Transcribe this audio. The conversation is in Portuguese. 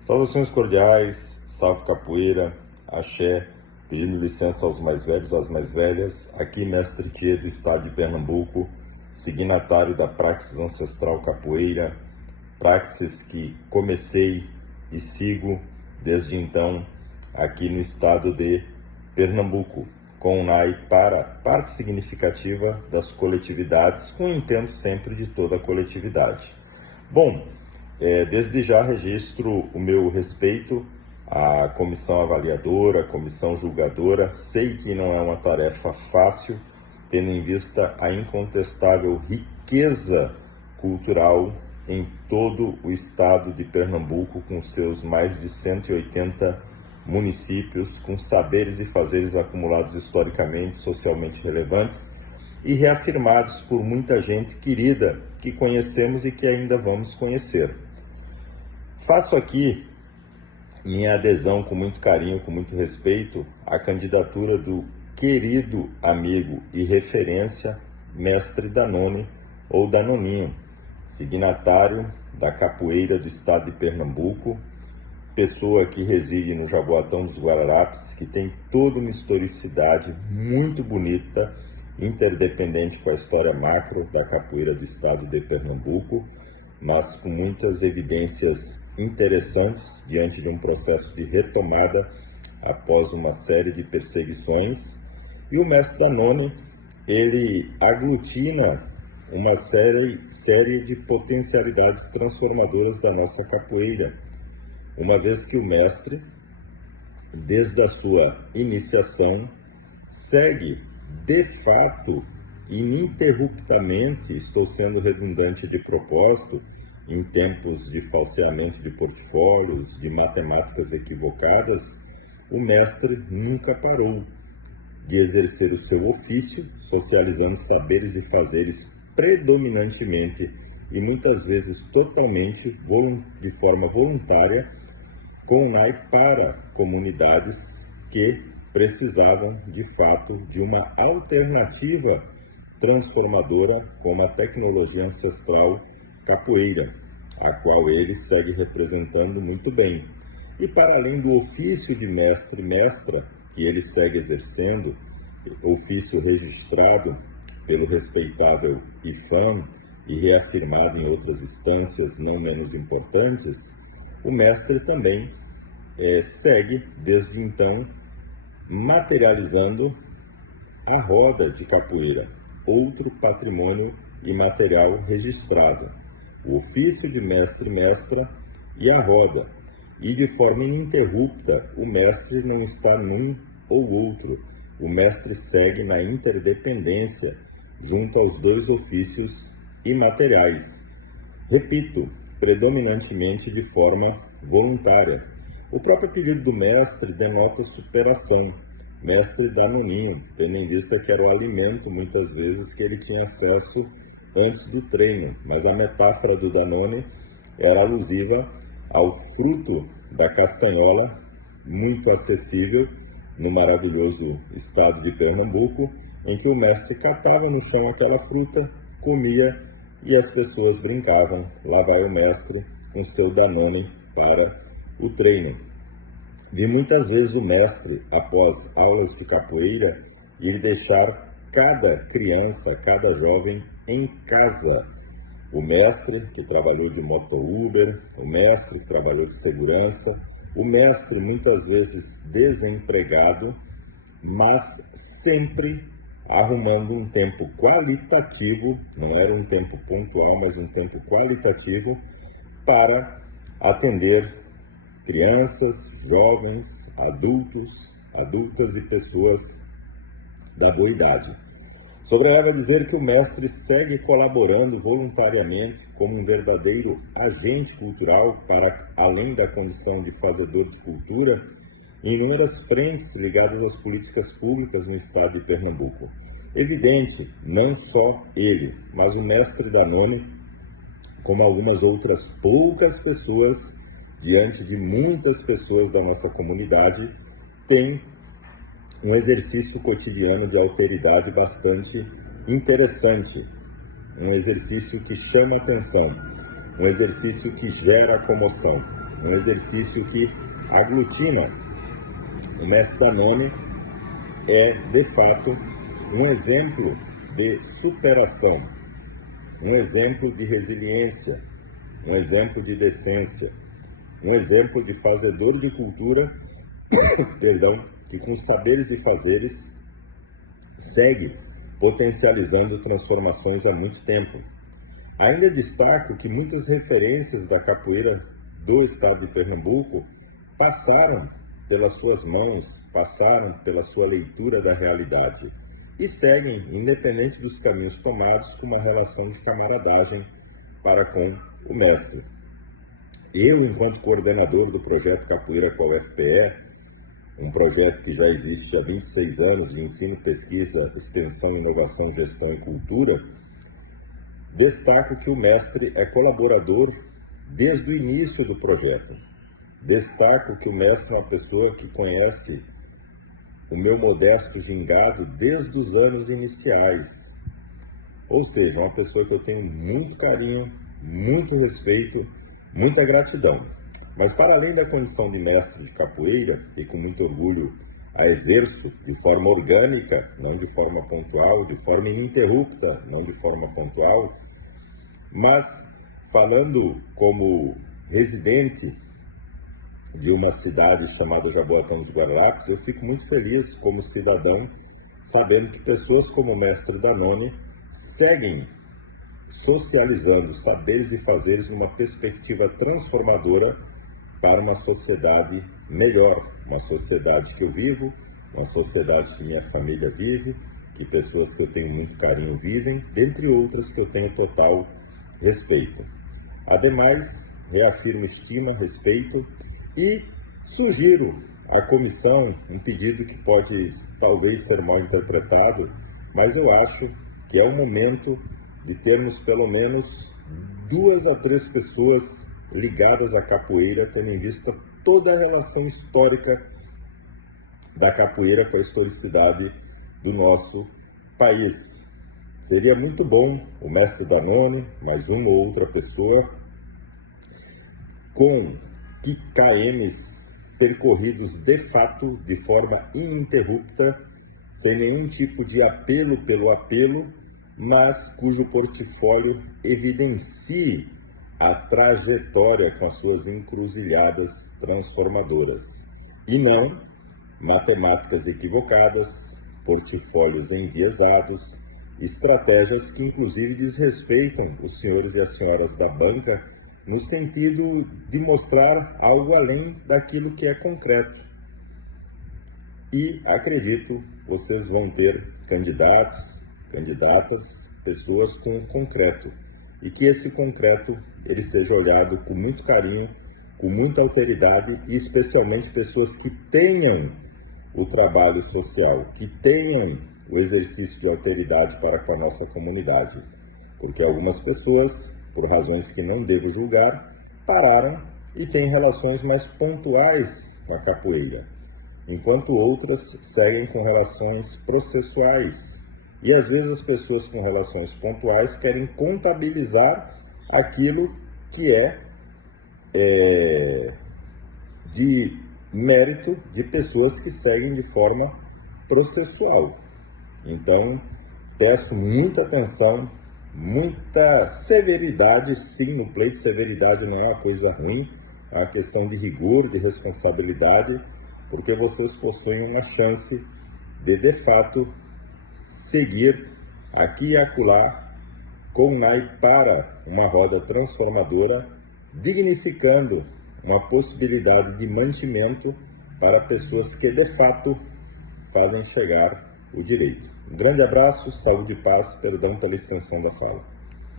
Saudações cordiais, salve capoeira, axé, pedindo licença aos mais velhos, às mais velhas. Aqui, mestre Tchê do estado de Pernambuco, signatário da Praxis Ancestral Capoeira, praxis que comecei e sigo desde então aqui no estado de Pernambuco, com o NAI para parte significativa das coletividades, com o intento sempre de toda a coletividade. Bom, desde já registro o meu respeito à comissão avaliadora, à comissão julgadora. Sei que não é uma tarefa fácil, tendo em vista a incontestável riqueza cultural em todo o estado de Pernambuco, com seus mais de 180 municípios, com saberes e fazeres acumulados historicamente, socialmente relevantes e reafirmados por muita gente querida que conhecemos e que ainda vamos conhecer. Faço aqui minha adesão com muito carinho, com muito respeito, à candidatura do querido amigo e referência, mestre Danone ou Danoninho, signatário da capoeira do estado de Pernambuco, pessoa que reside no Jaboatão dos Guararapes, que tem toda uma historicidade muito bonita, interdependente com a história macro da capoeira do estado de Pernambuco, mas com muitas evidências interessantes diante de um processo de retomada após uma série de perseguições. E o mestre Danone, ele aglutina uma série de potencialidades transformadoras da nossa capoeira, uma vez que o mestre, desde a sua iniciação, segue de fato, ininterruptamente, estou sendo redundante de propósito, em tempos de falseamento de portfólios, de matemáticas equivocadas, o mestre nunca parou de exercer o seu ofício, socializando saberes e fazeres predominantemente e muitas vezes totalmente de forma voluntária, com o NAI para comunidades que precisavam, de fato, de uma alternativa transformadora como a tecnologia ancestral capoeira, a qual ele segue representando muito bem. E para além do ofício de mestre e mestra, que ele segue exercendo, ofício registrado pelo respeitável IFAM e reafirmado em outras instâncias não menos importantes, o mestre também segue, desde então, materializando a roda de capoeira, outro patrimônio imaterial registrado, o ofício de mestre e mestra e a roda. E de forma ininterrupta, o mestre não está num ou outro, o mestre segue na interdependência junto aos dois ofícios imateriais. Repito, predominantemente de forma voluntária. O próprio apelido do mestre denota superação, mestre Danoninho, tendo em vista que era o alimento, muitas vezes, que ele tinha acesso antes do treino, mas a metáfora do Danone era alusiva ao fruto da castanhola, muito acessível no maravilhoso estado de Pernambuco, em que o mestre catava no chão aquela fruta, comia e as pessoas brincavam. Lá vai o mestre com seu Danone para o treino. Vi muitas vezes o mestre, após aulas de capoeira, ir deixar cada criança, cada jovem em casa. O mestre que trabalhou de moto-Uber, o mestre que trabalhou de segurança, o mestre muitas vezes desempregado, mas sempre arrumando um tempo qualitativo, não era um tempo pontual, mas um tempo qualitativo, para atender crianças, jovens, adultas e pessoas da boa idade. Sobreleva dizer que o mestre segue colaborando voluntariamente como um verdadeiro agente cultural para além da condição de fazedor de cultura em inúmeras frentes ligadas às políticas públicas no estado de Pernambuco. Evidente, não só ele, mas o mestre Danone, como algumas outras poucas pessoas, diante de muitas pessoas da nossa comunidade, tem um exercício cotidiano de alteridade bastante interessante, um exercício que chama atenção, um exercício que gera comoção. um exercício que aglutina. O mestre Danone é, de fato, um exemplo de superação, um exemplo de resiliência, um exemplo de decência, um exemplo de fazedor de cultura, que com saberes e fazeres segue potencializando transformações há muito tempo. Ainda destaco que muitas referências da capoeira do estado de Pernambuco passaram pelas suas mãos, passaram pela sua leitura da realidade e seguem, independente dos caminhos tomados, com uma relação de camaradagem para com o mestre. Eu, enquanto coordenador do projeto Capoeira com a UFPE, um projeto que já existe há 26 anos de ensino, pesquisa, extensão, inovação, gestão e cultura, destaco que o mestre é colaborador desde o início do projeto. Destaco que o mestre é uma pessoa que conhece o meu modesto gingado desde os anos iniciais. Ou seja, uma pessoa que eu tenho muito carinho, muito respeito, muita gratidão. Mas para além da condição de mestre de capoeira, e com muito orgulho a exerço de forma orgânica, não de forma pontual, de forma ininterrupta, não de forma pontual, mas falando como residente de uma cidade chamada Jaboatão dos Guararapes, eu fico muito feliz como cidadão, sabendo que pessoas como o mestre Danone seguem socializando saberes e fazeres numa perspectiva transformadora para uma sociedade melhor, uma sociedade que eu vivo, uma sociedade que minha família vive, que pessoas que eu tenho muito carinho vivem, dentre outras que eu tenho total respeito. Ademais, reafirmo estima, respeito e sugiro à comissão um pedido que pode talvez ser mal interpretado, mas eu acho que é o momento de termos pelo menos 2 a 3 pessoas ligadas à capoeira, tendo em vista toda a relação histórica da capoeira com a historicidade do nosso país. Seria muito bom o mestre Danone, mais uma ou outra pessoa, com KMs percorridos de fato, de forma ininterrupta, sem nenhum tipo de apelo pelo apelo, mas cujo portfólio evidencie a trajetória com as suas encruzilhadas transformadoras, e não matemáticas equivocadas, portfólios enviesados, estratégias que inclusive desrespeitam os senhores e as senhoras da banca no sentido de mostrar algo além daquilo que é concreto. E acredito, vocês vão ter candidatos, candidatas, pessoas com concreto, e que esse concreto ele seja olhado com muito carinho, com muita alteridade, e especialmente pessoas que tenham o trabalho social, que tenham o exercício de alteridade para com a nossa comunidade. Porque algumas pessoas, por razões que não devo julgar, pararam e têm relações mais pontuais com a capoeira, enquanto outras seguem com relações processuais. E às vezes as pessoas com relações pontuais querem contabilizar aquilo que é de mérito de pessoas que seguem de forma processual. Então, peço muita atenção, muita severidade, sim, no pleito. Severidade não é uma coisa ruim, é uma questão de rigor, de responsabilidade, porque vocês possuem uma chance de fato, seguir aqui e acolá com NAI para uma roda transformadora, dignificando uma possibilidade de mantimento para pessoas que, de fato, fazem chegar o direito. Um grande abraço, saúde e paz, perdão pela extensão da fala.